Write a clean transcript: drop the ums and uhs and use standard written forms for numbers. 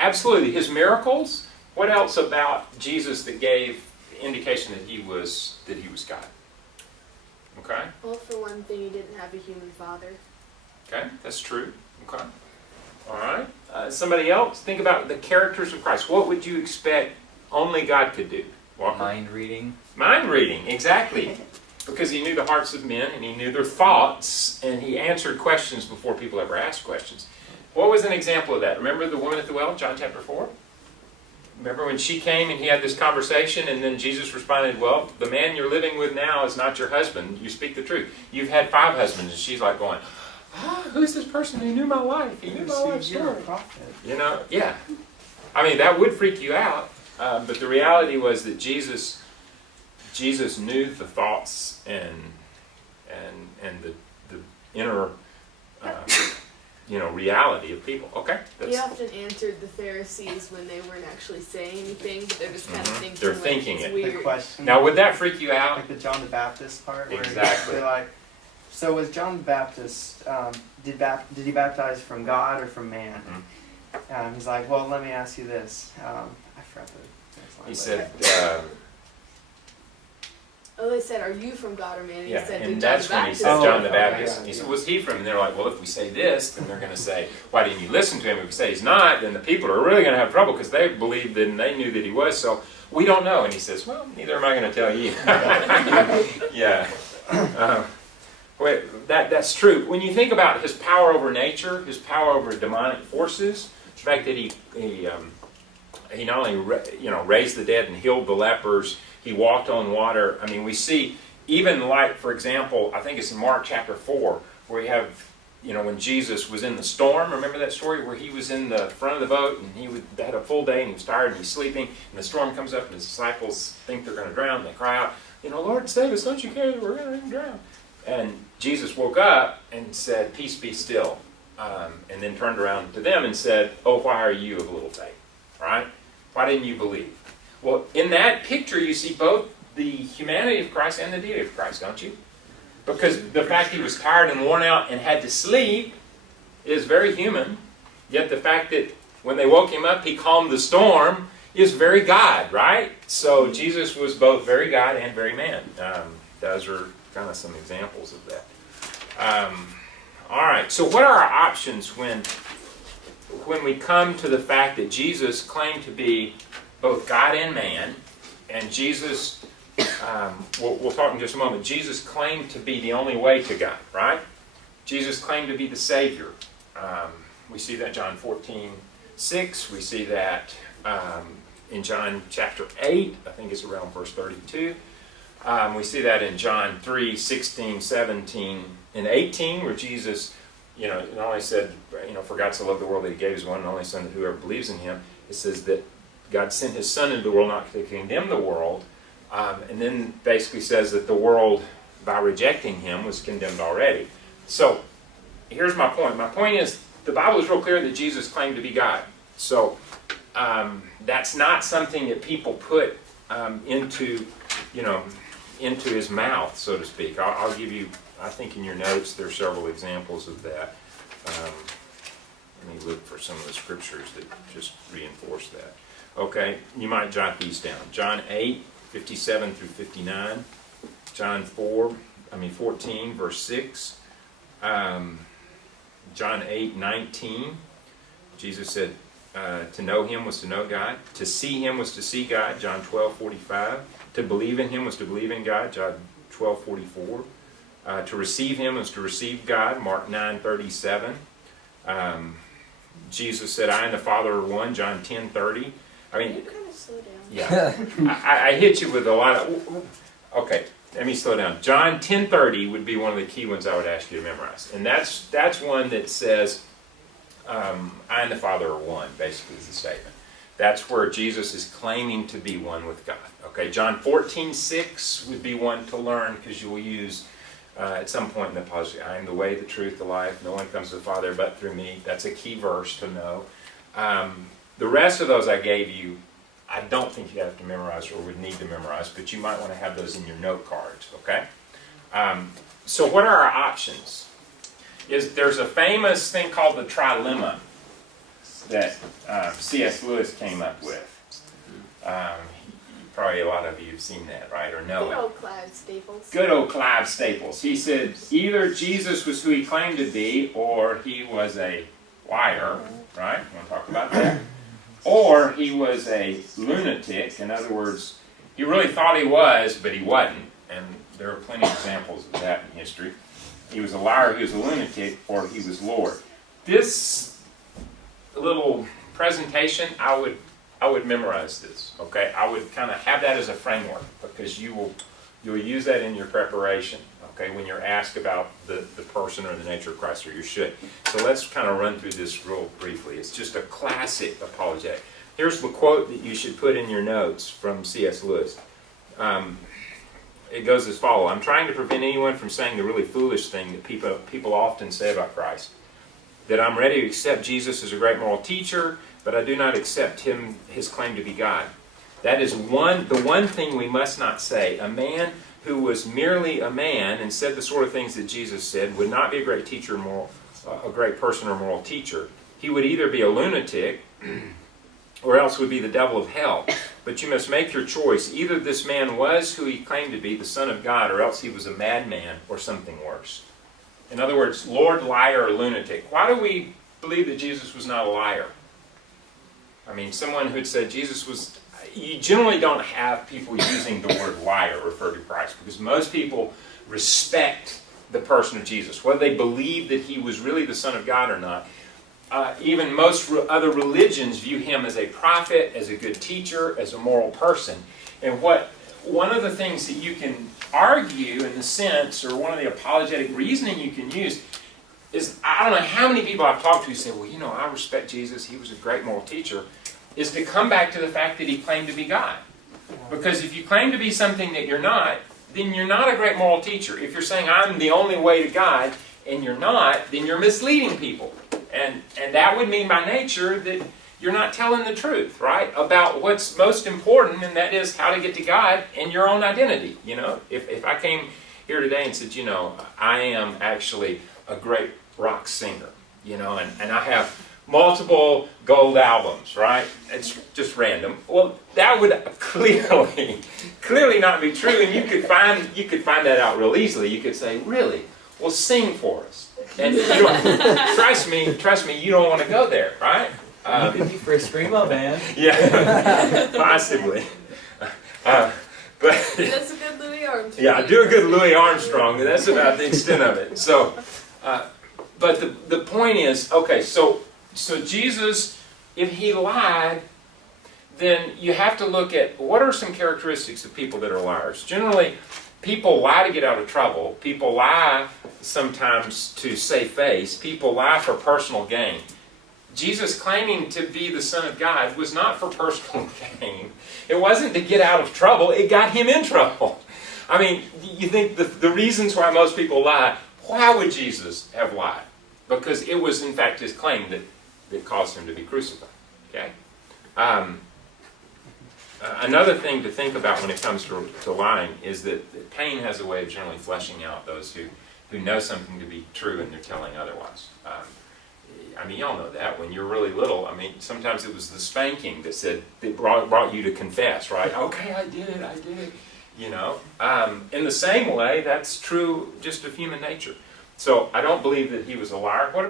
Absolutely. His miracles. What else about Jesus that gave indication that he was God? Okay. Well, for one thing, he didn't have a human father. Okay, that's true. Okay. All right. Somebody else? Think about the characters of Christ. What would you expect only God could do? Walker? Mind reading. Mind reading, exactly. Because he knew the hearts of men and he knew their thoughts and he answered questions before people ever asked questions. What was an example of that? Remember the woman at the well, John chapter 4? Remember when she came and he had this conversation and then Jesus responded, well, the man you're living with now is not your husband. You speak the truth. You've had 5 husbands. And she's like going, who's this person who knew my life? He knew my life story. You know, yeah. I mean, that would freak you out. But the reality was that Jesus knew the thoughts and the inner reality of people. Okay. He often answered the Pharisees when they weren't actually saying anything, but they're just kind of thinking. They're thinking it's it. weird. The question, Now, would that freak you out? like the John the Baptist part, where Exactly. they're like, so was John the Baptist, did he baptize from God or from man? He's like, well, let me ask you this. I forgot the next line. He but- said, They said, "Are you from God or man?" And he said, and "Did that's John the when he Baptist said John the Oh, okay, Baptist. yeah, He said, yeah. was he from? And they're like, well, if we say this, then they're going to say, why didn't you listen to him? If we say he's not, then the people are really going to have trouble because they believed and they knew that he was. So we don't know. And he says, well, neither am I going to tell you. Yeah. That's true. When you think about his power over nature, his power over demonic forces, the fact that he not only raised the dead and healed the lepers, he walked on water. I mean, we see even like, for example, I think it's in Mark chapter 4, where you have, when Jesus was in the storm. Remember that story where he was in the front of the boat and they had a full day and he was tired and he's sleeping and the storm comes up and his disciples think they're going to drown. They cry out, Lord, save us, don't you care that we're going to drown? And Jesus woke up and said, peace be still. And then turned around to them and said, oh, why are you of little faith? Right? Why didn't you believe? Well, in that picture you see both the humanity of Christ and the deity of Christ, don't you? Because the fact he was tired and worn out and had to sleep is very human. Yet the fact that when they woke him up, he calmed the storm is very God, right? So Jesus was both very God and very man. Those are kind of some examples of that. All right, so what are our options when we come to the fact that Jesus claimed to be both God and man, and Jesus, we'll talk in just a moment, Jesus claimed to be the only way to God, right? Jesus claimed to be the Savior. We see that in John 14:6. We see that in John chapter 8, I think it's around verse 32. We see that in John 3:16, 17, and 18, where Jesus, not only said, for God so loved the world that he gave his one and only Son, that whoever believes in him, it says that God sent his Son into the world not to condemn the world, and then basically says that the world, by rejecting him, was condemned already. So, here's my point. My point is, the Bible is real clear that Jesus claimed to be God. So, that's not something that people put into his mouth, so to speak. I'll give you, I think in your notes, there are several examples of that. Let me look for some of the scriptures that just reinforce that. Okay, you might jot these down. John 8, 57 through 59. John 14, verse 6. John 8, 19. Jesus said, to know him was to know God. To see him was to see God. John 12, 45. To believe in him was to believe in God. John 12, 44. To receive him was to receive God. Mark 9, 37. Jesus said, I and the Father are one. John 10, 30. I mean, Can you kind of slow down? yeah. I hit you with a lot of... Okay, let me slow down. John 10:30 would be one of the key ones I would ask you to memorize. And that's one that says, I and the Father are one, basically is the statement. That's where Jesus is claiming to be one with God. Okay, John 14:6 would be one to learn because you will use at some point in the passage, I am the way, the truth, the life. No one comes to the Father but through me. That's a key verse to know. The rest of those I gave you, I don't think you have to memorize or would need to memorize, but you might want to have those in your note cards, okay? So what are our options? There's a famous thing called the trilemma. that C.S. Lewis came up with. Probably a lot of you have seen that, right, or know Good it. old Clive Staples. Good old Clive Staples. He said either Jesus was who he claimed to be, or he was a liar, right? You want to talk about that? Or he was a lunatic. In other words, he really thought he was, but he wasn't. And there are plenty of examples of that in history. He was a liar, he was a lunatic, or he was Lord. This little presentation, I would memorize this, okay? I would kind of have that as a framework, because you'll use that in your preparation, okay, when you're asked about the person or the nature of Christ, or you should. So let's kind of run through this real briefly. It's just a classic apologetic. Here's the quote that you should put in your notes from C.S. Lewis. It goes as follows: I'm trying to prevent anyone from saying the really foolish thing that people often say about Christ, that I'm ready to accept Jesus as a great moral teacher, but I do not accept his claim to be God. That is the one thing we must not say. A man who was merely a man and said the sort of things that Jesus said would not be a great teacher, a great person or moral teacher. He would either be a lunatic or else would be the devil of hell. But you must make your choice. Either this man was who he claimed to be, the Son of God, or else he was a madman or something worse. In other words, Lord, liar, or lunatic. Why do we believe that Jesus was not a liar? I mean, someone who'd said Jesus was... You generally don't have people using the word liar refer to Christ, because most people respect the person of Jesus, whether they believe that he was really the Son of God or not. Even most other religions view him as a prophet, as a good teacher, as a moral person. And one of the things that you can argue in the sense, or one of the apologetic reasoning you can use, is, I don't know how many people I've talked to who say, well, you know, I respect Jesus, he was a great moral teacher, is to come back to the fact that he claimed to be God. Because if you claim to be something that you're not, then you're not a great moral teacher. If you're saying, I'm the only way to God, and you're not, then you're misleading people. And that would mean by nature that you're not telling the truth, right? About what's most important, and that is how to get to God and your own identity. You know, if I came here today and said, you know, I am actually a great rock singer, you know, and I have multiple gold albums, right? It's just random. Well, that would clearly not be true, and you could find that out real easily. You could say, really? Well, sing for us. And you don't, trust me, you don't want to go there, right? You could be for a screamo band. Yeah, possibly. But That's a good Louis Armstrong. yeah, I do a good Louis Armstrong, and that's about the extent of it. So, but the point is, okay, so Jesus, if he lied, then you have to look at what are some characteristics of people that are liars. Generally, people lie to get out of trouble. People lie sometimes to save face. People lie for personal gain. Jesus claiming to be the Son of God was not for personal gain. It wasn't to get out of trouble. It got him in trouble. I mean, you think the reasons why most people lie, why would Jesus have lied? Because it was, in fact, his claim that caused him to be crucified. Okay? Another thing to think about when it comes to lying is that pain has a way of generally fleshing out those who know something to be true and they're telling otherwise. I mean, y'all know that. When you're really little, I mean, sometimes it was the spanking that brought you to confess, right? Okay, I did it. You know? In the same way, that's true just of human nature. So I don't believe that he was a liar. What